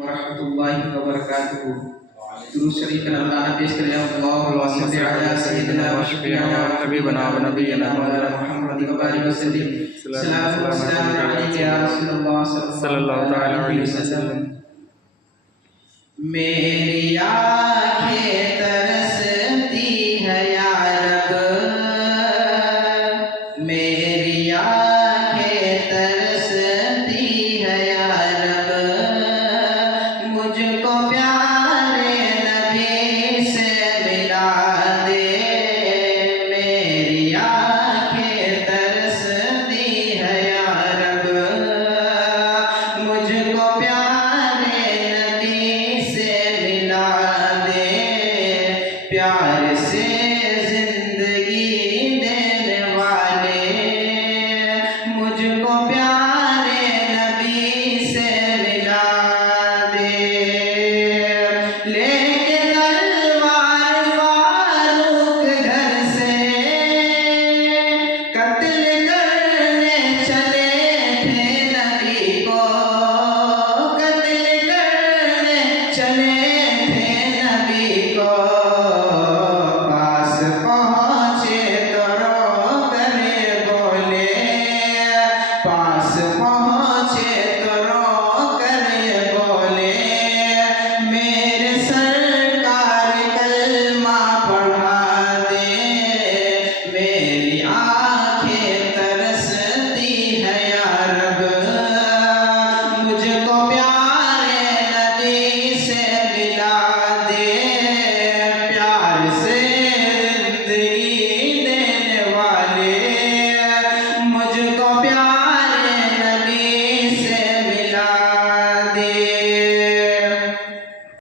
warahmatullahi wabarakatuh. Durud syarif Allah pesh kare Allahumma salli ala sayyidina wa shafi'ina wa habibina wa nabiyyina maulana Muhammad wa barik wa sallim. Salatu wa salam alayka ya Rasulullah sallallahu alaihi wasallam. میری آنکھیں ترستی ہے یا رب، میری آنکھیں ترستی ہے یا رب، مجھ کو پیارے نبی سے ملا دے. میری آنکھیں ترستی ہے یا رب، مجھ کو پیارے نبی سے ملا دے. پیار سے زندگی دینے والے مجھ کو پیارے نبی سے ملا دے. لے کے تلوار فاروق گھر سے قتل کرنے چلے تھے نبی کو، قتل کرنے چلے تھے نبی کو.